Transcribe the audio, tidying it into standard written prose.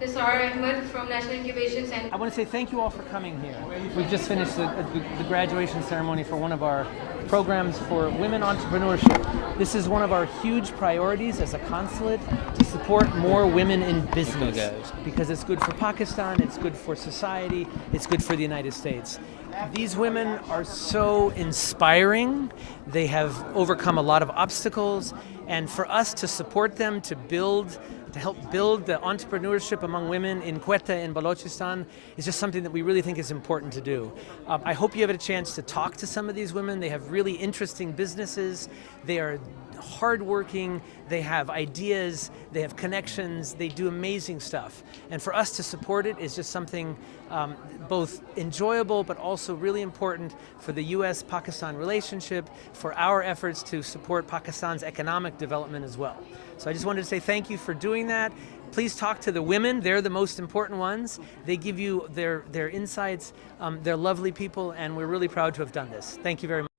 Nisar Ahmed from National Incubation Center. I want to say thank you all for coming here. We've just finished the graduation ceremony for one of our programs for women entrepreneurship. This is one of our huge priorities as a consulate, to support more women in business, because it's good for Pakistan, it's good for society, it's good for the United States. These women are so inspiring. They have overcome a lot of obstacles, and for us to support them, to help build the entrepreneurship among women in Quetta and Balochistan is just something that we really think is important to do. I hope you have a chance to talk to some of these women. They have really interesting businesses. They are hardworking, they have ideas, they have connections, they do amazing stuff. And for us to support it is just something both enjoyable but also really important for the US-Pakistan relationship, for our efforts to support Pakistan's economic development as well. So I just wanted to say thank you for doing that. Please talk to the women. They're the most important ones. They give you their insights. They're lovely people, and we're really proud to have done this. Thank you very much.